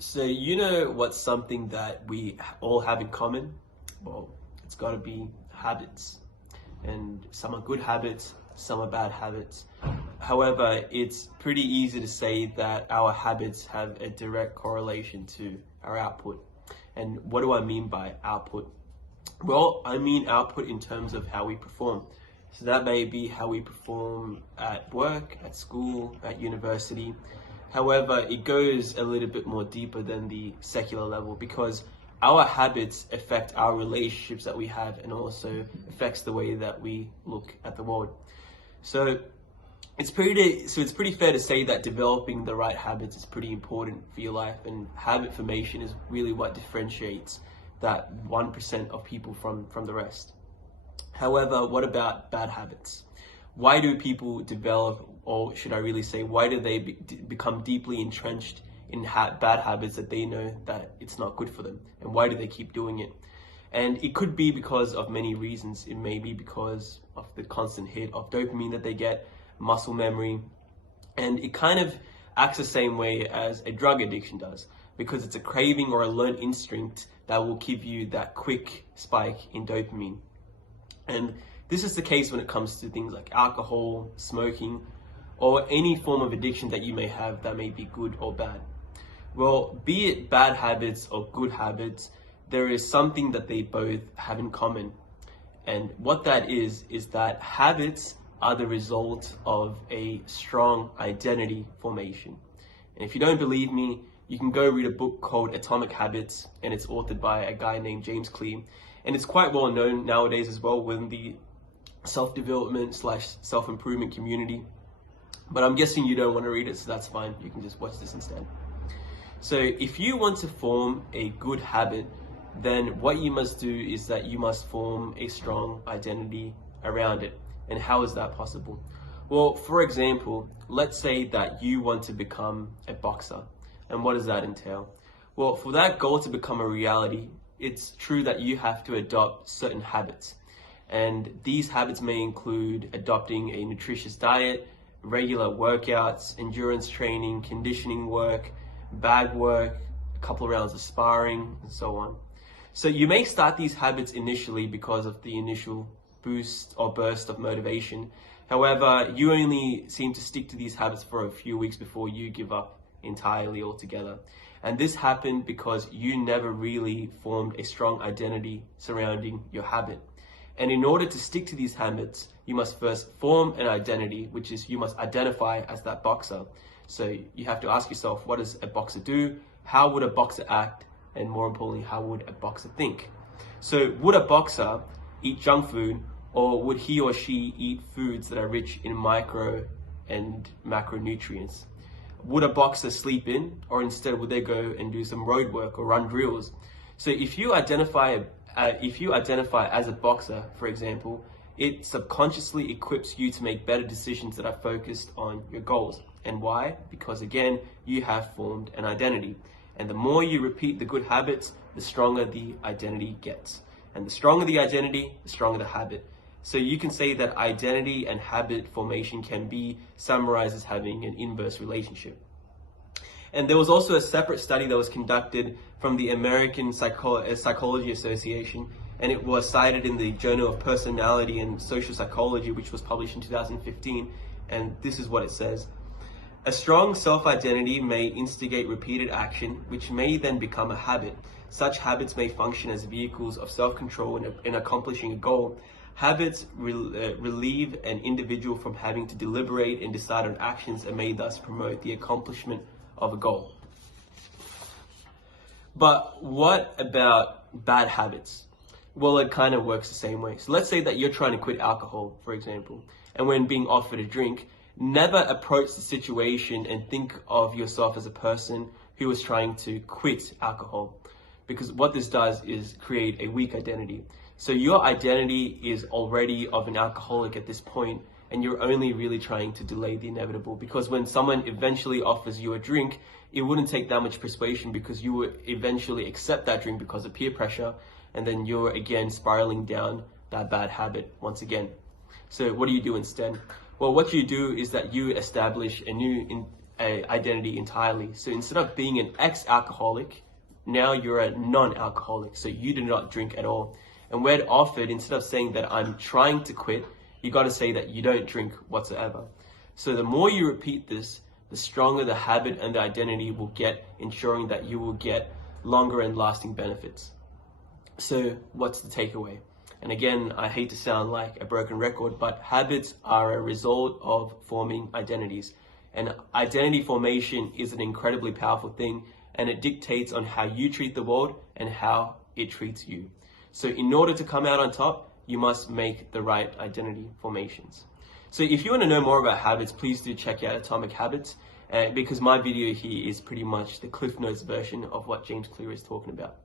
So you know what's something that we all have in common? Well, it's got to be habits. And some are good habits, some are bad habits. However, it's pretty easy to say that our habits have a direct correlation to our output. And what do I mean by output? Well, I mean output in terms of how we perform. So that may be how we perform at work, at school, at university. However, it goes a little bit more deeper than the secular level because our habits affect our relationships that we have and also affects the way that we look at the world. So it's pretty fair to say that developing the right habits is pretty important for your life, and habit formation is really what differentiates that 1% of people from the rest. However, what about bad habits? Why do people develop, or should I really say, why do they become deeply entrenched in bad habits that they know that it's not good for them? And why do they keep doing it? And it could be because of many reasons. It may be because of the constant hit of dopamine that they get, muscle memory, and it kind of acts the same way as a drug addiction does, because it's a craving or a learned instinct that will give you that quick spike in dopamine. And this is the case when it comes to things like alcohol, smoking, or any form of addiction that you may have that may be good or bad. Well, be it bad habits or good habits, there is something that they both have in common. And what that is that habits are the result of a strong identity formation. And if you don't believe me, you can go read a book called Atomic Habits, and it's authored by a guy named James Clear. And it's quite well known nowadays as well within the self-development / self-improvement community. But I'm guessing you don't want to read it, so that's fine. You can just watch this instead. So if you want to form a good habit, then what you must do is that you must form a strong identity around it. And how is that possible? Well, for example, let's say that you want to become a boxer. And what does that entail? Well, for that goal to become a reality, it's true that you have to adopt certain habits. And these habits may include adopting a nutritious diet, regular workouts, endurance training, conditioning work, bag work, a couple of rounds of sparring, and so on. So you may start these habits initially because of the initial boost or burst of motivation. However, you only seem to stick to these habits for a few weeks before you give up entirely altogether. And this happened because you never really formed a strong identity surrounding your habit. And in order to stick to these habits, you must first form an identity, which is you must identify as that boxer. So you have to ask yourself, what does a boxer do? How would a boxer act? And more importantly, how would a boxer think? So would a boxer eat junk food, or would he or she eat foods that are rich in micro and macronutrients? Would a boxer sleep in, or instead would they go and do some road work or run drills? So if you identify as a boxer, for example, it subconsciously equips you to make better decisions that are focused on your goals. And why? Because again, you have formed an identity. And the more you repeat the good habits, the stronger the identity gets. And the stronger the identity, the stronger the habit. So you can say that identity and habit formation can be summarized as having an inverse relationship. And there was also a separate study that was conducted from the American Psychology Association, and it was cited in the Journal of Personality and Social Psychology, which was published in 2015. And this is what it says. A strong self-identity may instigate repeated action, which may then become a habit. Such habits may function as vehicles of self-control in accomplishing a goal. Habits relieve an individual from having to deliberate and decide on actions and may thus promote the accomplishment of a goal. But what about bad habits? Well, it kind of works the same way. So let's say that you're trying to quit alcohol, for example, and when being offered a drink, never approach the situation and think of yourself as a person who is trying to quit alcohol. Because what this does is create a weak identity. So your identity is already of an alcoholic at this point, and you're only really trying to delay the inevitable. Because when someone eventually offers you a drink, it wouldn't take that much persuasion because you would eventually accept that drink because of peer pressure, and then you're again spiraling down that bad habit once again. So what do you do instead? Well, what you do is that you establish a new identity entirely. So instead of being an ex-alcoholic, now you're a non-alcoholic. So you do not drink at all. And when offered, instead of saying that I'm trying to quit, you got to say that you don't drink whatsoever. So the more you repeat this, the stronger the habit and the identity will get, ensuring that you will get longer and lasting benefits. So what's the takeaway? And again, I hate to sound like a broken record, but habits are a result of forming identities. And identity formation is an incredibly powerful thing, and it dictates on how you treat the world and how it treats you. So in order to come out on top, you must make the right identity formations. So if you want to know more about habits, please do check out Atomic Habits, because my video here is pretty much the Cliff Notes version of what James Clear is talking about.